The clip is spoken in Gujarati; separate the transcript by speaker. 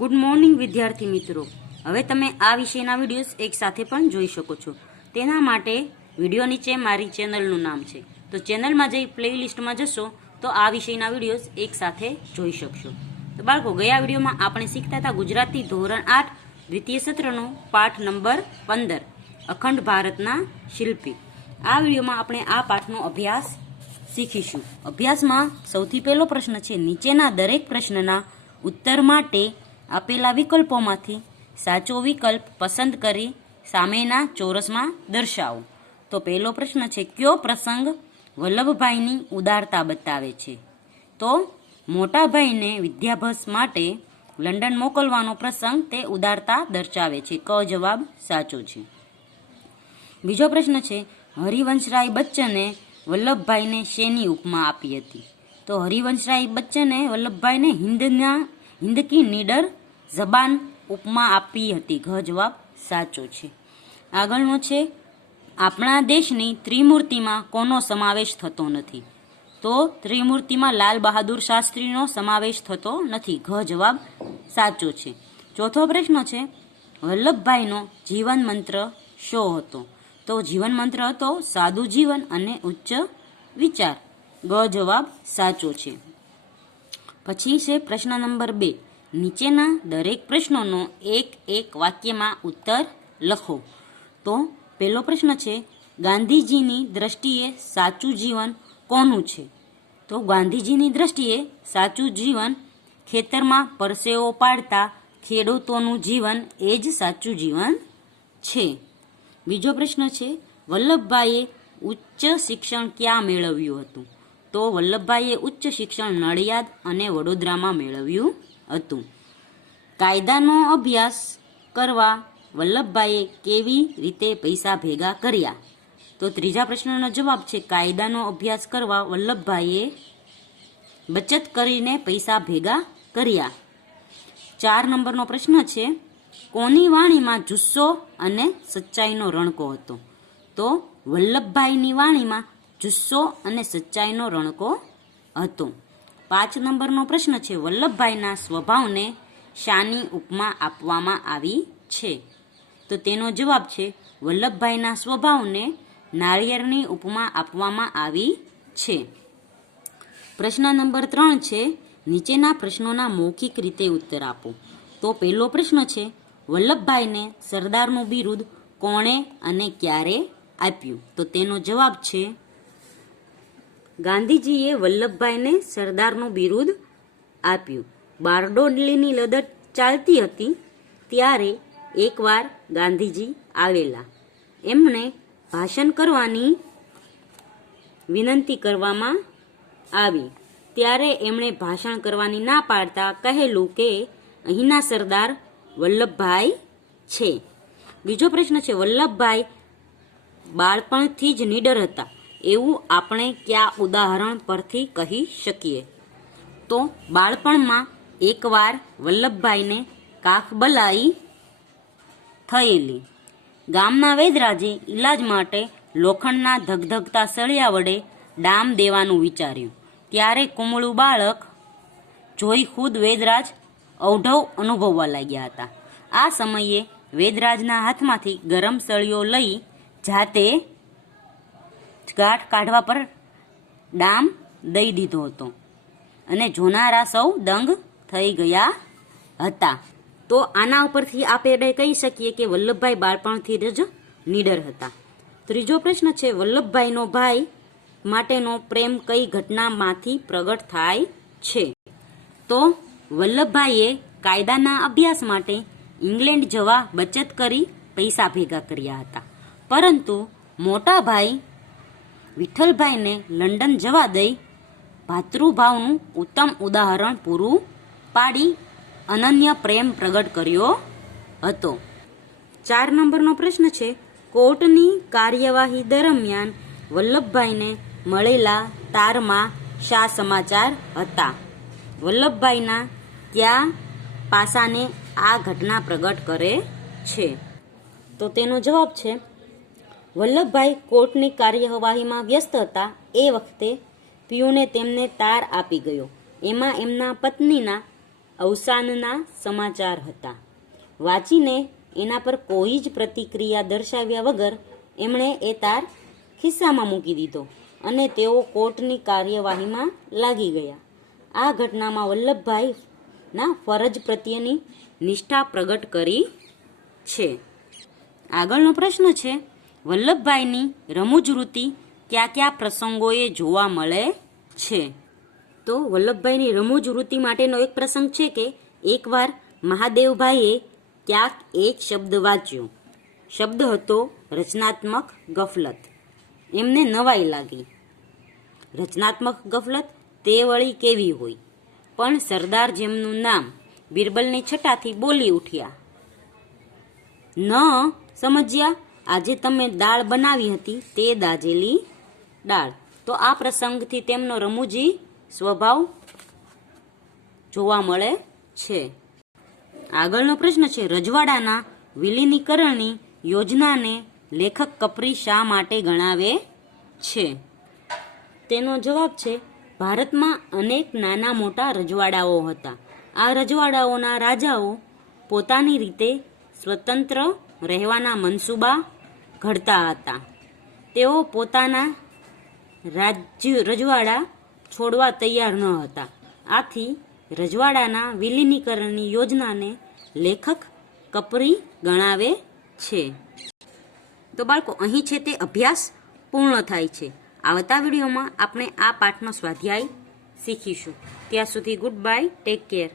Speaker 1: ગુડ મોર્નિંગ વિદ્યાર્થી મિત્રો. હવે તમે આ વિષયના વિડીયોઝ એકસાથે પણ જોઈ શકો છો. તેના માટે વીડિયો નીચે મારી ચેનલનું નામ છે. તો ચેનલમાં જઈ પ્લેલિસ્ટમાં જશો, તો આ વિષયના વિડીયોઝ એકસાથે જોઈ શકશો. તો બાળકો, ગયા વિડીયોમાં આપણે શીખતા હતા ગુજરાતી ધોરણ આઠ, દ્વિતીય સત્રનો પાઠ નંબર પંદર, અખંડ ભારતના શિલ્પી. આ વિડીયોમાં આપણે આ પાઠનો અભ્યાસ શીખીશું. અભ્યાસમાં સૌથી પહેલો પ્રશ્ન છે, નીચેના દરેક પ્રશ્નના ઉત્તર માટે આપેલા વિકલ્પોમાંથી સાચો વિકલ્પ પસંદ કરી સામેના ચોરસમાં દર્શાવો. તો પહેલો પ્રશ્ન છે, કયો પ્રસંગ વલ્લભભાઈની ઉદારતા બતાવે છે? તો મોટાભાઈને વિદ્યાભ્યાસ માટે લંડન મોકલવાનો પ્રસંગ તે ઉદારતા દર્શાવે છે. ક જવાબ સાચો છે. બીજો પ્રશ્ન છે, હરિવંશરાય બચ્ચને વલ્લભભાઈને શેની ઉપમા આપી હતી? તો હરિવંશરાય બચ્ચને વલ્લભભાઈને હિન્દના હિન્દ નીડર જબાન ઉપમા આપી હતી. ઘ જવાબ સાચો છે. આગળનો છે, આપણા દેશની ત્રિમૂર્તિમાં કોનો સમાવેશ થતો નથી? તો ત્રિમૂર્તિમાં લાલ બહાદુર શાસ્ત્રીનો સમાવેશ થતો નથી. ઘ જવાબ સાચો છે. ચોથો પ્રશ્ન છે, વલ્લભભાઈનો જીવન મંત્ર શો હતો? તો જીવન મંત્ર હતો સાદું જીવન અને ઉચ્ચ વિચાર. ગ જવાબ સાચો છે. પછી છે પ્રશ્ન નંબર બે નીચેના દરેક પ્રશ્નોનો એક એક વાક્યમાં ઉત્તર લખો. તો પહેલો પ્રશ્ન છે, ગાંધીજીની દ્રષ્ટિએ સાચું જીવન કોનું છે? તો ગાંધીજીની દ્રષ્ટિએ સાચું જીવન ખેતરમાં પરસેવો પાડતા ખેડૂતોનું જીવન એ જ સાચું જીવન છે. બીજો પ્રશ્ન છે, વલ્લભભાઈએ ઉચ્ચ શિક્ષણ ક્યાં મેળવ્યું હતું? તો વલ્લભભાઈએ ઉચ્ચ શિક્ષણ નડિયાદ અને વડોદરામાં મેળવ્યું હતું. કાયદાનો અભ્યાસ કરવા વલ્લભભાઈએ કેવી રીતે પૈસા ભેગા કર્યા? તો ત્રીજા પ્રશ્નનો જવાબ છે, કાયદાનો અભ્યાસ કરવા વલ્લભભાઈએ બચત કરીને પૈસા ભેગા કર્યા. ચાર નંબરનો પ્રશ્ન છે, કોની વાણીમાં જુસ્સો અને સચ્ચાઈનો રણકો હતો? તો વલ્લભભાઈની વાણીમાં જુસ્સો અને સચ્ચાઈનો રણકો હતો. પાંચ નંબરનો પ્રશ્ન છે. વલ્લભભાઈના સ્વભાવને શાની ઉપમા આપવામાં આવી છે. તો તેનો જવાબ છે, વલ્લભભાઈના સ્વભાવને નાળિયેરની ઉપમા આપવામાં આવી છે. પ્રશ્ન નંબર ત્રણ છે, નીચેના પ્રશ્નોના મૌખિક રીતે ઉત્તર આપો. તો પહેલો પ્રશ્ન છે, વલ્લભભાઈને સરદારનું બિરુદ કોણે અને ક્યારે આપ્યું? તો તેનો જવાબ છે ગાંધીજીએ વલ્લભભાઈને સરદારનું બિરુદ આપ્યું. બારડોલીની લડત ચાલતી હતી ત્યારે એકવાર ગાંધીજી આવેલા. એમણે ભાષણ કરવાની વિનંતી કરવામાં આવી. ત્યારે એમણે ભાષણ કરવાની ના પાડતા કહેલું કે અહીંના સરદાર વલ્લભભાઈ છે. બીજો પ્રશ્ન છે, વલ્લભભાઈ બાળપણથી જ નીડર હતા. એવું આપણે કયા ઉદાહરણ પરથી કહી શકીએ? તો બાળપણમાં એકવાર વલ્લભભાઈને કાખબલાઈ થયેલી. ગામના વૈદરાજે ઈલાજ માટે લોખંડના ધગધગતા સળિયા વડે ડામ દેવાનું વિચાર્યું. ત્યારે કુમળું બાળક જોઈ ખુદ વેદરાજ અવઢવ અનુભવવા લાગ્યા હતા. આ સમયે વેદરાજના હાથમાંથી ગરમ સળિયો લઈ જાતે ગાંઠ કાઢવા પર ડામ દઈ દીધો હતો. અને જોનારા સૌ દંગ થઈ ગયા હતા. તો આના ઉપરથી આપણે કહી શકીએ કે વલ્લભભાઈ બાળપણથી જ નીડર હતા. ત્રીજો પ્રશ્ન છે, વલ્લભભાઈનો ભાઈ માટેનો પ્રેમ કઈ ઘટનામાંથી પ્રગટ થાય છે? તો વલ્લભભાઈએ કાયદાના અભ્યાસ માટે ઇંગ્લેન્ડ જવા બચત કરી પૈસા ભેગા કર્યા હતા. પરંતુ મોટા ભાઈ વિઠ્ઠલભાઈને લંડન જવા દઈ ભાતૃભાવનું ઉત્તમ ઉદાહરણ પૂરું પાડી અનન્ય પ્રેમ પ્રગટ કર્યો હતો. ચાર નંબરનો પ્રશ્ન છે, કોર્ટની કાર્યવાહી દરમિયાન વલ્લભભાઈને મળેલા તારમાં શા સમાચાર હતા? વલ્લભભાઈના ત્યાં પાસાને આ ઘટના પ્રગટ કરે છે. તો તેનો જવાબ છે વલ્લભભાઈ કોર્ટની કાર્યવાહીમાં વ્યસ્ત હતા. એ વખતે પિયુને તેમને તાર આપી ગયો. એમાં એમના પત્નીના અવસાનના સમાચાર હતા. વાંચીને એના પર કોઈ જ પ્રતિક્રિયા દર્શાવ્યા વગર એમણે એ તાર ખિસ્સામાં મૂકી દીધો અને તેઓ કોર્ટની કાર્યવાહીમાં લાગી ગયા. આ ઘટનામાં વલ્લભભાઈના ફરજ પ્રત્યેની નિષ્ઠા પ્રગટ કરી છે. આગળનો પ્રશ્ન છે વલ્લભભાઈની રમૂજ વૃત્તિ કયા કયા પ્રસંગોએ જોવા મળે છે? તો વલ્લભભાઈની રમૂજ વૃત્તિ માટેનો એક પ્રસંગ છે કે એકવાર મહાદેવભાઈએ ક્યાંક એક શબ્દ વાંચ્યો. શબ્દ હતો રચનાત્મક ગફલત. એમને નવાઈ લાગી. રચનાત્મક ગફલત તે વળી કેવી હોય? પણ સરદાર જેમનું નામ બિરબલની છટાથી બોલી ઉઠ્યા. ન સમજ્યા? આજે તમે દાળ બનાવી હતી તે દાજેલી દાળ. તો આ પ્રસંગથી તેમનો રમૂજી સ્વભાવ જોવા મળે છે. આગળનો પ્રશ્ન છે, રજવાડાના વિલીનીકરણની યોજનાને લેખક કપરી શા માટે ગણાવે છે? તેનો જવાબ છે, ભારતમાં અનેક નાના મોટા રજવાડાઓ હતા. આ રજવાડાઓના રાજાઓ પોતાની રીતે સ્વતંત્ર રહેવાના મનસૂબા ઘડતા હતા. તેઓ પોતાના રાજ્ય રજવાડા છોડવા તૈયાર ન હતા. આથી રજવાડાના વિલીનીકરણની યોજનાને લેખક કપરી ગણાવે છે. તો બાળકો, અહીં છે તે અભ્યાસ પૂર્ણ થાય છે. આવતા વિડીયોમાં આપણે આ પાઠનો સ્વાધ્યાય શીખીશું. ત્યાં સુધી ગુડ બાય ટેક કેર